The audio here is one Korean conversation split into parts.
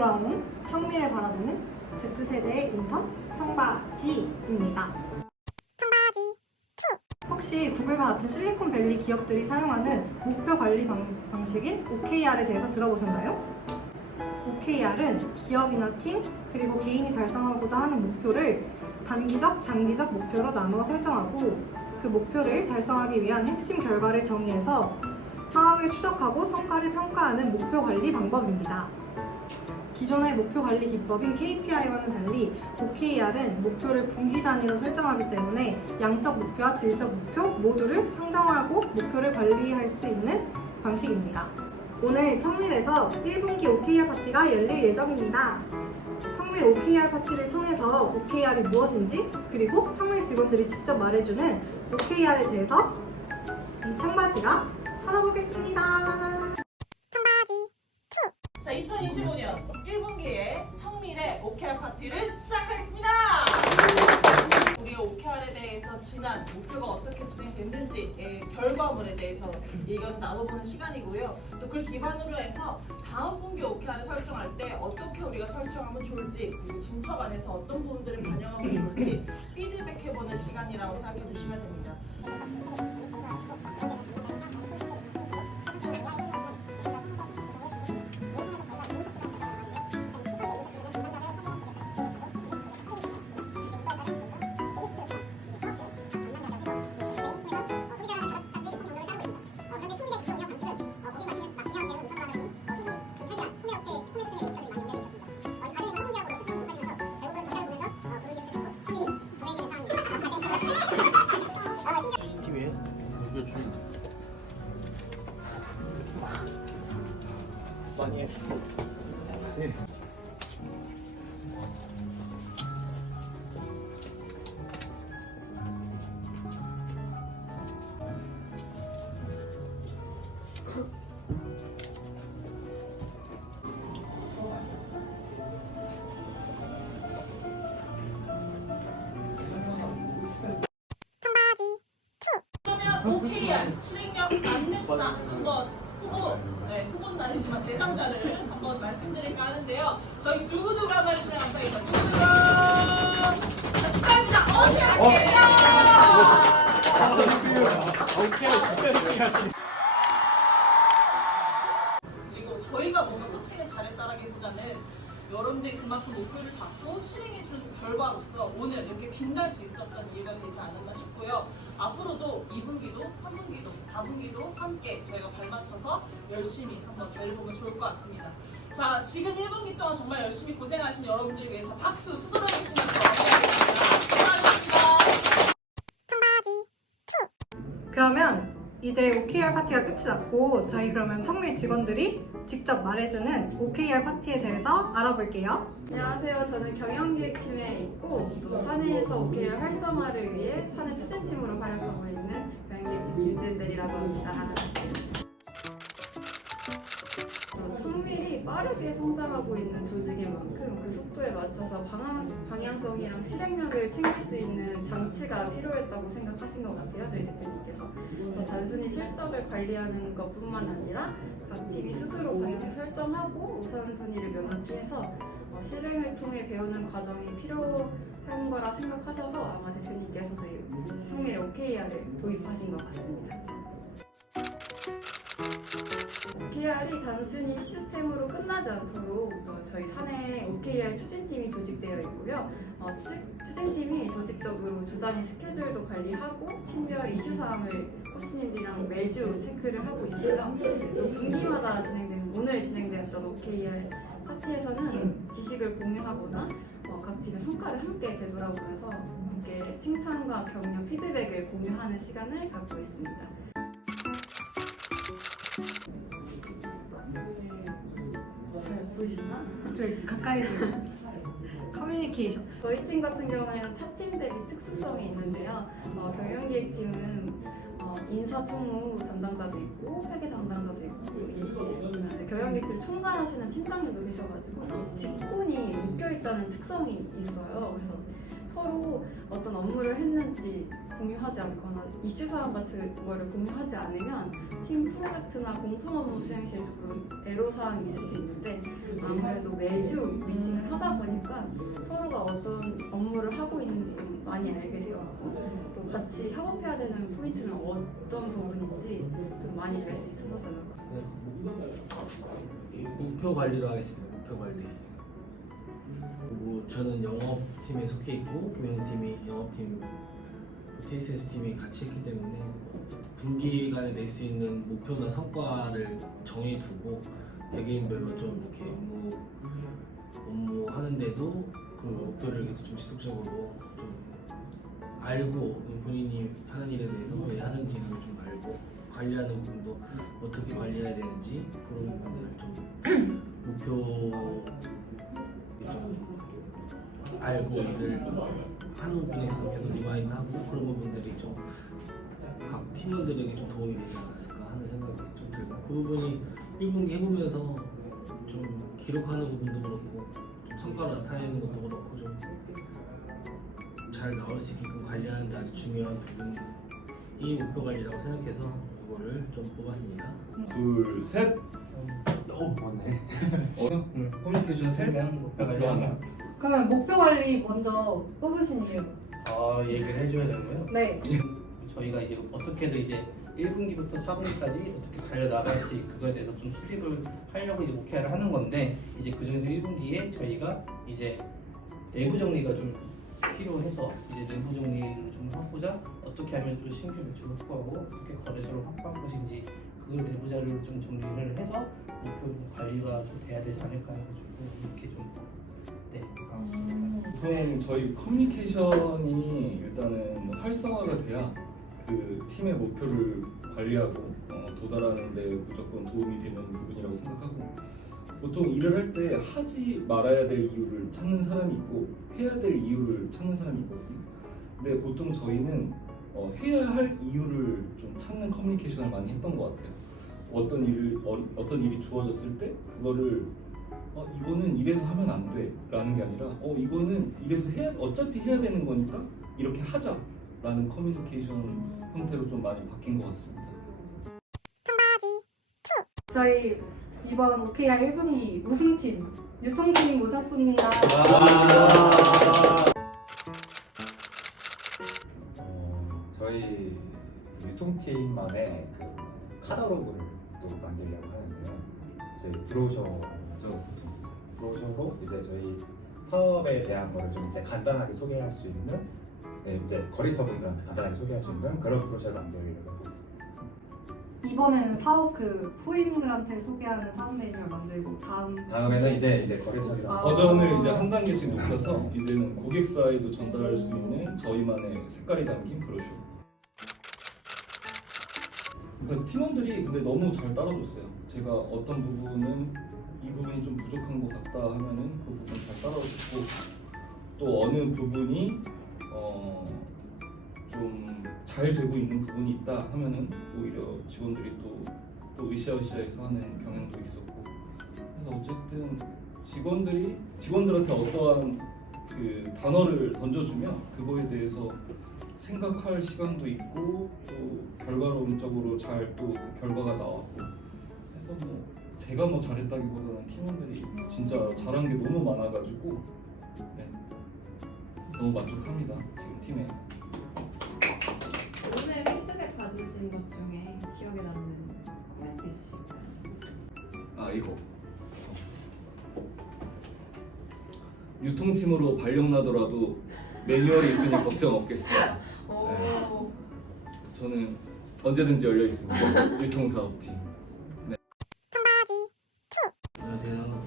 돌아온 청미를 바라보는 Z세대의 인턴 청바지입니다. 혹시 구글과 같은 실리콘밸리 기업들이 사용하는 목표 관리 방, 방식인 OKR에 대해서 들어보셨나요? OKR은 기업이나 팀, 그리고 개인이 달성하고자 하는 목표를 단기적, 장기적 목표로 나누어 설정하고 그 목표를 달성하기 위한 핵심 결과를 정의해서 상황을 추적하고 성과를 평가하는 목표 관리 방법입니다. 기존의 목표 관리 기법인 KPI와는 달리 OKR은 목표를 분기 단위로 설정하기 때문에 양적 목표와 질적 목표 모두를 상정하고 목표를 관리할 수 있는 방식입니다. 오늘 청밀에서 1분기 OKR 파티가 열릴 예정입니다. 청밀 OKR 파티를 통해서 OKR이 무엇인지 그리고 청밀 직원들이 직접 말해주는 OKR에 대해서 이 청바지가 살아보겠습니다. OKR 파티를 시작하겠습니다. 우리가 OKR에 대해서 지난 목표가 어떻게 진행됐는지의 결과물에 대해서 의견을 나눠보는 시간이고요. 또 그걸 기반으로 해서 다음 분기 OKR을 설정할 때 어떻게 우리가 설정하면 좋을지 그리고 진척 안에서 어떤 부분들을 반영하면 좋을지 피드백해보는 시간이라고 생각해 주시면 됩니다. 네. 그러면 OKR 실행력 안내상 한번 후보, 네, 후보는 아니지만 대상자를 한번 말씀드릴까 하는데요. 저희 두구두구 한번 해주시면 감사하겠습니다. 두구두구! 자, 축하합니다. 어서 그리고 여러분들이 그만큼 목표를 잡고 실행해준 결과로서 오늘 이렇게 빛날 수 있었던 이유가 되지 않았나 싶고요. 앞으로도 2분기도, 3분기도, 4분기도 함께 저희가 발맞춰서 열심히 한번 저희를 보면 좋을 것 같습니다. 자, 지금 1분기 동안 정말 열심히 고생하신 여러분들을 위해서 박수 해주시면서 마무리하겠습니다. 수고하셨습니다. 그러면 이제 OKR 파티가 끝이 났고 저희 그러면 청밀 직원들이 직접 말해주는 OKR 파티에 대해서 알아볼게요. 안녕하세요. 저는 경영기획팀에 있고 또 사내에서 OKR 활성화를 위해 사내 추진팀으로 활약하고 있는 경영기획팀 김진들이라고 합니다. 빠르게 성장하고 있는 조직인 만큼 그 속도에 맞춰서 방향, 방향성이랑 실행력을 챙길 수 있는 장치가 필요했다고 생각하신 것 같아요. 저희 대표님께서. 그래서 단순히 실적을 관리하는 것뿐만 아니라 각 팀이 스스로 방향을 설정하고 우선순위를 명확히 해서 어, 실행을 통해 배우는 과정이 필요한 거라 생각하셔서 아마 대표님께서 저희 성밀 OKR을 도입하신 것 같습니다. OKR이 단순히 시스템으로 끝나지 않도록 또 저희 사내 OKR 추진팀이 조직되어 있고요. 어, 추, 추진팀이 조직적으로 주 단위 스케줄도 관리하고 팀별 이슈 사항을 코치님들이랑 매주 체크를 하고 있어요. 또 분기마다 진행되는 오늘 진행되었던 OKR 파티에서는 지식을 공유하거나 어, 각 팀의 성과를 함께 되돌아보면서 함께 칭찬과 격려, 피드백을 공유하는 시간을 갖고 있습니다. 보이시나? 저희 가까이서 커뮤니케이션. 저희 팀 같은 경우에는 타팀 대비 특수성이 있는데요. 어, 경영기획팀은 어, 인사총무 담당자도 있고 회계 담당자도 있고 이- 경영기획팀을 총괄하시는 팀장님도 계셔가지고 직군이 있다는 특성이 있어요. 그래서 서로 어떤 업무를 했는지 공유하지 않거나 이슈 사항 같은 거를 공유하지 않으면 팀 프로젝트나 공통 업무 수행 시에 조금 애로 사항이 있을 수 있는데 아무래도 매주 미팅을 하다 보니까 서로가 어떤 업무를 하고 있는지 좀 많이 알게 되었고 또 같이 협업해야 되는 포인트는 어떤 부분인지 좀 많이 알 수 있어서 저는 이 목표 관리로 하겠습니다. 목표 관리. 그리고 저는 영업팀에 속해 있고 경영팀이 영업팀, TSS 팀이 같이 있기 때문에 분기간에 낼 수 있는 목표나 성과를 정해두고 개개인별로 좀 이렇게 업무 업무 하는데도 그 목표를 계속 좀 지속적으로 좀 알고 본인이 하는 일에 대해서 왜 하는지를 좀 알고 관리하는 부분도 어떻게 관리해야 되는지 그런 부분들을 좀 목표 좀 알고 일을 하는 부분에 있어서 계속 리마인드하고 그런 부분들이 좀 각 팀원들에게 좀 도움이 되지 않았을까 하는 생각이 좀 들고 그 부분이 1분기 해보면서 좀 기록하는 부분도 그렇고 좀 성과를 나타내는 것도 그렇고 좀 잘 나올 수 있게끔 관리하는 데 아주 중요한 부분이 목표 관리라고 생각해서 이거를 좀 뽑았습니다. 둘, 셋. 오 맞네. 어, 커뮤니케이션 셋. 목표 하나. 그러면 목표 관리 먼저 뽑으신 이유. 아 얘기를 해줘야 되고요. 네. 저희가 이제 어떻게든 이제 1분기부터 4분기까지 어떻게 달려 나갈지 그거에 대해서 좀 수립을 하려고 이제 OKR을 하는 건데 이제 그 중에서 1분기에 저희가 이제 내부 정리가 좀 필요해서 이제 내부 정리를 좀 하고자 어떻게 하면 좀 신규 매출을 확보하고 어떻게 거래소를 확보할 것인지 그걸 내부 자료를 좀 정리를 해서 관리가 좀 돼야 되지 않을까 해가지고 이렇게 좀네 나왔습니다. 보통 저희 커뮤니케이션이 일단은 활성화가 돼야 그 팀의 목표를 관리하고 어, 도달하는데 무조건 도움이 되는 부분이라고 생각하고 보통 일을 할 때 하지 말아야 될 이유를 찾는 사람이 있고 해야 될 이유를 찾는 사람이 있거든요. 근데 보통 저희는 어, 해야 할 이유를 좀 찾는 커뮤니케이션을 많이 했던 것 같아요. 어떤 일을 어, 어떤 일이 주어졌을 때 그거를 어, 이거는 이래서 하면 안 돼라는 게 아니라 어 이거는 이래서 해야 어차피 해야 되는 거니까 이렇게 하자라는 커뮤니케이션 형태로 좀 많이 바뀐 것 같습니다. 저희 이번 OKR 1분기 우승팀 유통팀 모셨습니다. 어, 저희 그 유통팀만의 그 카탈로그를 또 만들려고 하는데요. 저희 브로셔죠. 브로셔로 이제 저희 사업에 대한 거를 좀 이제 간단하게 소개할 수 있는 네, 이제 거래처분들한테 간단하게 소개할 수 있는 그런 브로셔를 만들려고 하고 있습니다. 이번에는 사업 그 후임들한테 소개하는 사업 메뉴를 만들고 다음 다음에는 이제 이제 거래처랑 아. 버전을 이제 한 단계씩 높여서 이제는 고객사에도 전달할 수 있는 저희만의 색깔이 담긴 브로셔. 그러니까 팀원들이 근데 너무 잘 따라줬어요. 제가 어떤 부분은 이 부분이 좀 부족한 것 같다 하면은 그 부분 잘 따라줬고 또 어느 부분이 어, 좀 잘 되고 있는 부분이 있다 하면은 오히려 직원들이 또, 또 으쌰으쌰해서 하는 경향도 있었고 그래서 어쨌든 직원들이 직원들한테 어떠한 그 단어를 던져주면 그거에 대해서 생각할 시간도 있고 또 결과론적으로 잘 또 그 결과가 나왔고 해서 뭐 제가 뭐 잘했다기보다는 팀원들이 진짜 잘한 게 너무 많아가지고 네. 너무 만족합니다 지금 팀에 오늘 피드백 받으신 것 중에 기억에 남는 코멘트 있으실까요? 아 이거 유통팀으로 발령 나더라도 매뉴얼이 있으니 걱정. 오, 저는 언제든지 열려 있습니다. 유통 사업팀. 안녕하세요.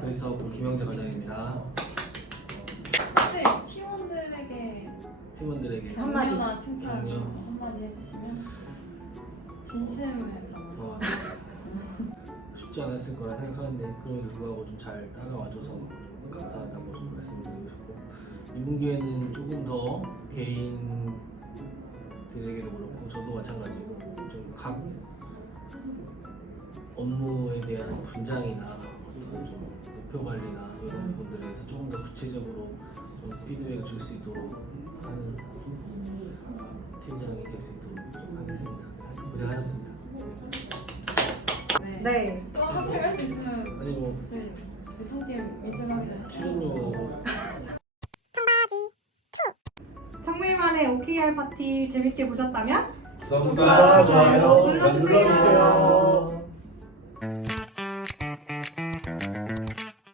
대사업 김영재 과장입니다. 혹시 팀원들에게 팀원들에게 한마디. 칭찬. 한마디 해주시면 진심을 담아서 더 쉽지 않았을 거라 생각하는데 그럼에도 불구하고 좀 잘 따라와줘서 감사하다고 좀 말씀드리고 싶고 이번 기회는 조금 더 개인 업무에 대한 분장이나 어떤 좀 목표 관리나 이런 부분들에서 조금 더 구체적으로 어, 피드백을 줄 수 있도록 하는 팀장이 될 수 있도록 좀 하겠습니다. 고생하셨습니다. 네. 네. 또 하실 말수 있으면 아니 뭐 저희 유통팀 인터뷰하기 전에 출연료 청밀만의 OKR 파티 재밌게 보셨다면 구독과 좋아요 눌러주세요.